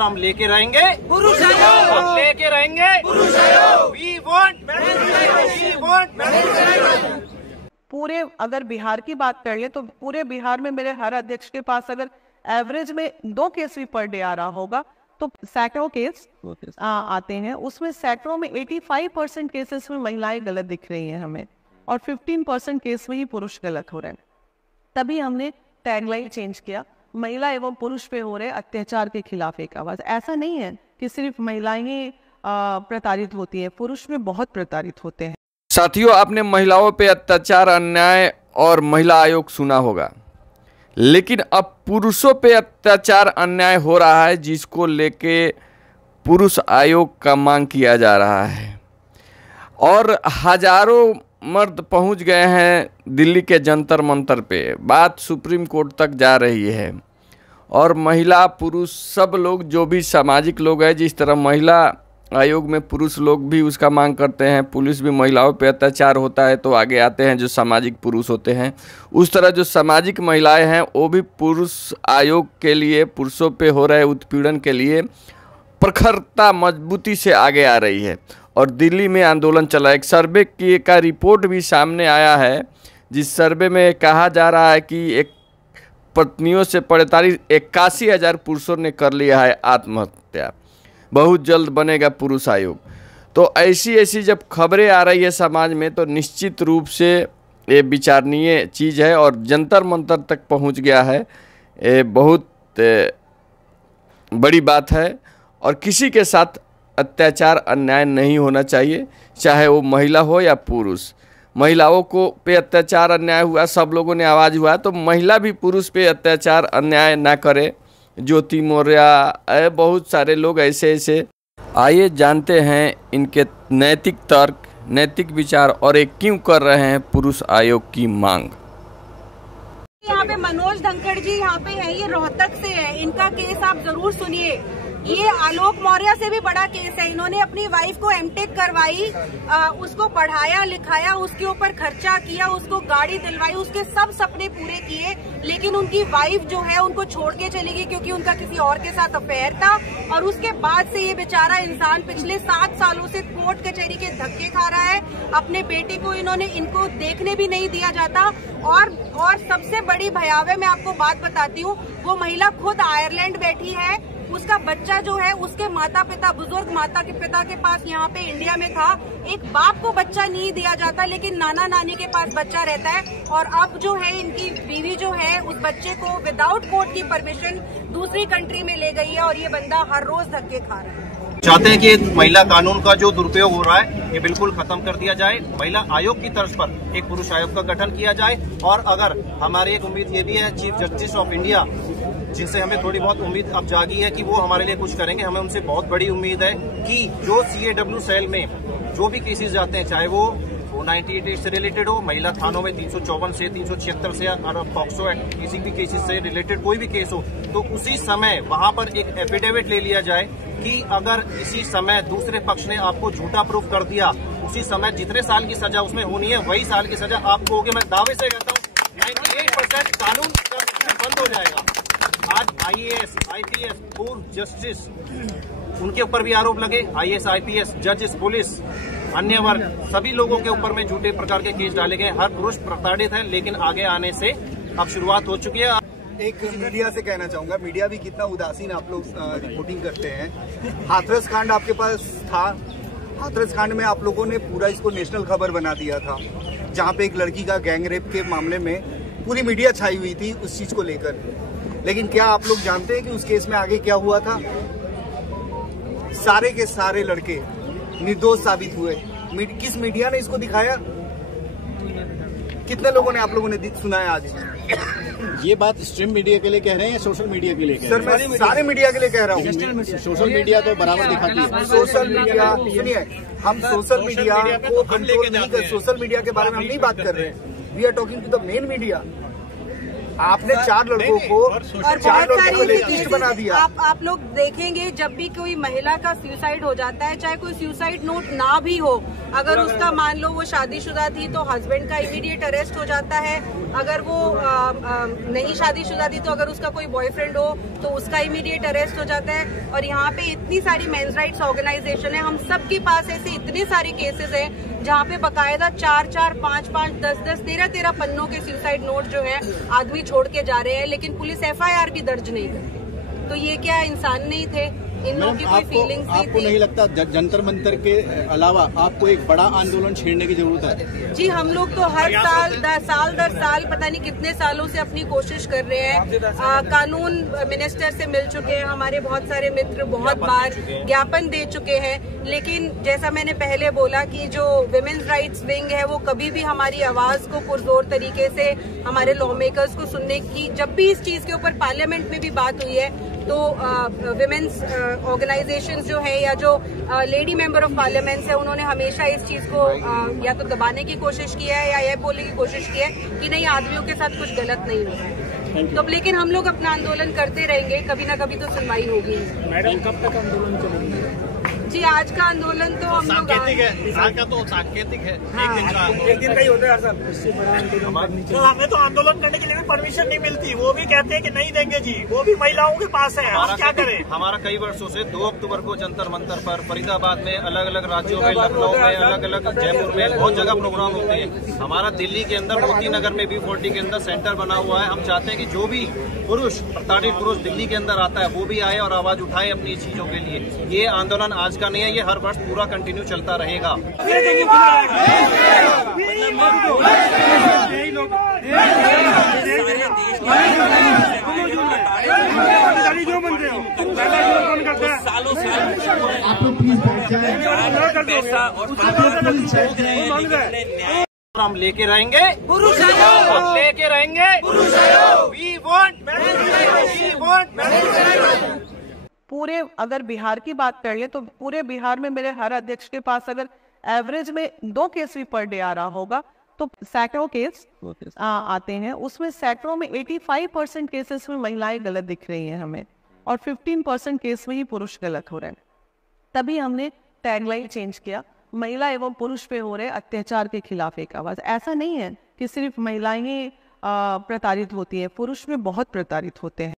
हम लेके रहेंगे पुरुष आयोग, हम लेके रहेंगे पुरुष आयोग। We want, we want. पूरे अगर बिहार की बात कर ले तो पूरे बिहार में मेरे हर अध्यक्ष के पास अगर एवरेज में 2 केस भी पर डे आ रहा होगा तो सैकड़ों केस आते हैं। उसमें सैकड़ों में 85% केसेस में महिलाएं गलत दिख रही हैं हमें, और 15% केस में ही पुरुष गलत हो रहे हैं। तभी हमने टैगलाइन चेंज किया, महिला एवं पुरुष पे हो रहे अत्याचार के खिलाफ एक आवाज। ऐसा नहीं है कि सिर्फ महिलाएं ही प्रताड़ित होती हैं, पुरुष भी बहुत प्रताड़ित होते हैं। साथियों, आपने महिलाओं पे अत्याचार, अन्याय और महिला आयोग सुना होगा, लेकिन अब पुरुषों पे अत्याचार अन्याय हो रहा है, जिसको लेके पुरुष आयोग का मांग किया जा रहा है। और हजारों मर्द पहुंच गए हैं दिल्ली के जंतर मंतर पे, बात सुप्रीम कोर्ट तक जा रही है। और महिला पुरुष सब लोग, जो भी सामाजिक लोग हैं, जिस तरह महिला आयोग में पुरुष लोग भी उसका मांग करते हैं, पुलिस भी महिलाओं पे अत्याचार होता है तो आगे आते हैं जो सामाजिक पुरुष होते हैं, उस तरह जो सामाजिक महिलाएं हैं वो भी पुरुष आयोग के लिए, पुरुषों पे हो रहे उत्पीड़न के लिए प्रखरता मजबूती से आगे आ रही है। और दिल्ली में आंदोलन चला। एक सर्वे की का रिपोर्ट भी सामने आया है, जिस सर्वे में कहा जा रहा है कि एक पत्नियों से 81,000 पुरुषों ने कर लिया है आत्महत्या। बहुत जल्द बनेगा पुरुष आयोग। तो ऐसी जब खबरें आ रही है समाज में, तो निश्चित रूप से ये विचारणीय चीज़ है और जंतर मंतर तक पहुंच गया है। ये बहुत बड़ी बात है और किसी के साथ अत्याचार अन्याय नहीं होना चाहिए, चाहे वो महिला हो या पुरुष। महिलाओं को पे अत्याचार अन्याय हुआ, सब लोगों ने आवाज़ हुआ, तो महिला भी पुरुष पे अत्याचार अन्याय ना करे। ज्योति मौर्य, बहुत सारे लोग ऐसे। आइए जानते हैं इनके नैतिक तर्क, नैतिक विचार और ये क्यों कर रहे हैं पुरुष आयोग की मांग। यहाँ पे मनोज धनखड़ जी यहाँ पे है, ये रोहतक से है। इनका केस आप जरूर सुनिए। ये आलोक मौर्य से भी बड़ा केस है। इन्होंने अपनी वाइफ को एमटेक करवाई, उसको पढ़ाया लिखाया, उसके ऊपर खर्चा किया, उसको गाड़ी दिलवाई, उसके सब सपने पूरे किए, लेकिन उनकी वाइफ जो है उनको छोड़ के चली गई क्योंकि उनका किसी और के साथ अफेयर था। और उसके बाद से ये बेचारा इंसान पिछले 7 सालों से कोर्ट कचहरी के धक्के खा रहा है। अपने बेटे को इनको देखने भी नहीं दिया जाता। और सबसे बड़ी भयावह मैं आपको बात बताती हूँ, वो महिला खुद आयरलैंड बैठी है। उसका बच्चा जो है उसके माता पिता, बुजुर्ग माता के पिता के पास यहाँ पे इंडिया में था। एक बाप को बच्चा नहीं दिया जाता, लेकिन नाना नानी के पास बच्चा रहता है। और अब जो है इनकी बीवी जो है उस बच्चे को विदाउट कोर्ट की परमिशन दूसरी कंट्री में ले गई है और ये बंदा हर रोज धक्के खा रहा है। चाहते हैं कि महिला कानून का जो दुरुपयोग हो रहा है ये बिल्कुल खत्म कर दिया जाए। महिला आयोग की तर्ज पर एक पुरुष आयोग का गठन किया जाए। और अगर हमारी एक उम्मीद ये भी है चीफ जस्टिस ऑफ इंडिया, जिनसे हमें थोड़ी बहुत उम्मीद अब जागी है कि वो हमारे लिए कुछ करेंगे, हमें उनसे बहुत बड़ी उम्मीद है कि जो CAW सेल में जो भी केसेस जाते हैं, चाहे वो 98 से रिलेटेड हो, महिला थानों में 354 से 376 से और पॉक्सो एक्ट किसी भी केसेस से रिलेटेड कोई भी केस हो, तो उसी समय वहां पर एक एफिडेविट ले लिया जाए कि अगर इसी समय दूसरे पक्ष ने आपको झूठा प्रूफ कर दिया, उसी समय जितने साल की सजा उसमें होनी है वही साल की सजा आपको होगी। मैं दावे से कहता हूँ 98% कानून बंद हो जाएगा। आज IAS, IPS, पूर्व जस्टिस, उनके ऊपर भी आरोप लगे, IAS, IPS, जजेस, पुलिस, अन्य वर्ग, सभी लोगों के ऊपर में झूठे प्रकार के केस डाले गए। हर पुरुष प्रताड़ित है, लेकिन आगे आने से अब शुरुआत हो चुकी है। एक मीडिया से कहना चाहूंगा, मीडिया भी कितना उदासीन आप लोग रिपोर्टिंग करते हैं। हाथरस कांड आपके पास था, हाथरस कांड में आप लोगों ने पूरा इसको नेशनल खबर बना दिया था, जहां पे एक लड़की का गैंग रेप के मामले में पूरी मीडिया छाई हुई थी उस चीज को लेकर। लेकिन क्या आप लोग जानते हैं कि उस केस में आगे क्या हुआ था? सारे के सारे लड़के निर्दोष साबित हुए। किस मीडिया ने इसको दिखाया? कितने लोगों ने आप लोगों ने सुनाया आज? ये बात स्ट्रीम मीडिया के लिए कह रहे हैं या सोशल मीडिया के लिए कह रहे हैं? सर, मैं सारे मीडिया के लिए कह रहा हूँ। सोशल मीडिया तो बराबर दिखाती है। सोशल मीडिया सुनिए, हम सोशल मीडिया को कंट्रोल नहीं कर, सोशल मीडिया के बारे में हम नहीं बात कर रहे हैं। We are talking to the main media. आपने 4 लड़कों को और बहुत सारी लिस्ट बना दिया। आप लोग देखेंगे जब भी कोई महिला का सुसाइड हो जाता है, चाहे कोई सुसाइड नोट ना भी हो, अगर उसका मान लो वो शादीशुदा थी तो हस्बैंड का इमीडिएट अरेस्ट हो जाता है। अगर वो नहीं शादीशुदा थी तो अगर उसका कोई बॉयफ्रेंड हो तो उसका इमीडिएट अरेस्ट हो जाता है। और यहाँ पे इतनी सारी मेंस राइट्स ऑर्गेनाइजेशन है, हम सबके पास ऐसे इतने सारे केसेस हैं जहाँ पे बकायदा 4-4, 5-5, 10-10, 13-13 पन्नों के सुसाइड नोट जो है आदमी छोड़ के जा रहे हैं, लेकिन पुलिस FIR भी दर्ज नहीं करती। तो ये क्या इंसान नहीं थे? इन लोगों की कोई फीलिंग्स नहीं आपको थी? नहीं लगता जंतर मंतर के अलावा आपको एक बड़ा आंदोलन छेड़ने की जरूरत है? जी, हम लोग तो हर साल दर साल पता नहीं कितने सालों से अपनी कोशिश कर रहे हैं। कानून मिनिस्टर से मिल चुके हैं, हमारे बहुत सारे मित्र बहुत बार ज्ञापन दे चुके हैं, लेकिन जैसा मैंने पहले बोला कि जो विमेन्स राइट्स विंग है वो कभी भी हमारी आवाज को पुरजोर तरीके से हमारे लॉ मेकर्स को सुनने की, जब भी इस चीज के ऊपर पार्लियामेंट में भी बात हुई है तो विमेन्स ऑर्गेनाइजेशंस जो है या जो लेडी मेंबर ऑफ पार्लियामेंट है उन्होंने हमेशा इस चीज को या तो दबाने की कोशिश की है या यह बोलने की कोशिश की है कि नहीं, आदमियों के साथ कुछ गलत नहीं हो रहा है। तो लेकिन हम लोग अपना आंदोलन करते रहेंगे, कभी ना कभी तो सुनवाई होगी। मैडम कब तक आंदोलन चलेगी? जी, आज का आंदोलन तो हम लोग आज का तो सांकेतिक है, एक दिन का ही होता है हर साल। इससे बड़ा आंदोलन तो हमें तो आंदोलन करने के लिए भी परमिशन नहीं मिलती, वो भी कहते हैं कि नहीं देंगे जी, वो भी महिलाओं के पास है, हम क्या करें? हमारा कई वर्षों से 2 अक्टूबर को जंतर मंतर पर, फरीदाबाद में, अलग अलग राज्यों में, लखनऊ में, अलग अलग जयपुर में बहुत जगह प्रोग्राम होते हैं। हमारा दिल्ली के अंदर मोती नगर में भी 40 के अंदर सेंटर बना हुआ है। हम चाहते हैं कि जो भी पुरुष, प्रताड़ित पुरुष दिल्ली के अंदर आता है वो भी आए और आवाज उठाए अपनी चीजों के लिए। ये आंदोलन आज का नहीं है, ये हर वर्ष पूरा कंटिन्यू चलता रहेगा। हम लेके रहेंगे, हम लेके रहेंगे। We want, we want। पूरे अगर बिहार की बात करिए तो पूरे बिहार में मेरे हर अध्यक्ष के पास अगर एवरेज में 2 केस भी पर डे आ रहा होगा तो सैकड़ों केस आते हैं। उसमें सैकड़ों में 85% केसेस में महिलाएं गलत दिख रही हैं हमें, और 15% केस में ही पुरुष गलत हो रहे हैं। तभी हमने टैगलाइन चेंज किया, महिला एवं पुरुष पे हो रहे अत्याचार के खिलाफ एक आवाज। ऐसा नहीं है कि सिर्फ महिलाएं प्रताड़ित होती हैं, पुरुष भी बहुत प्रताड़ित होते हैं।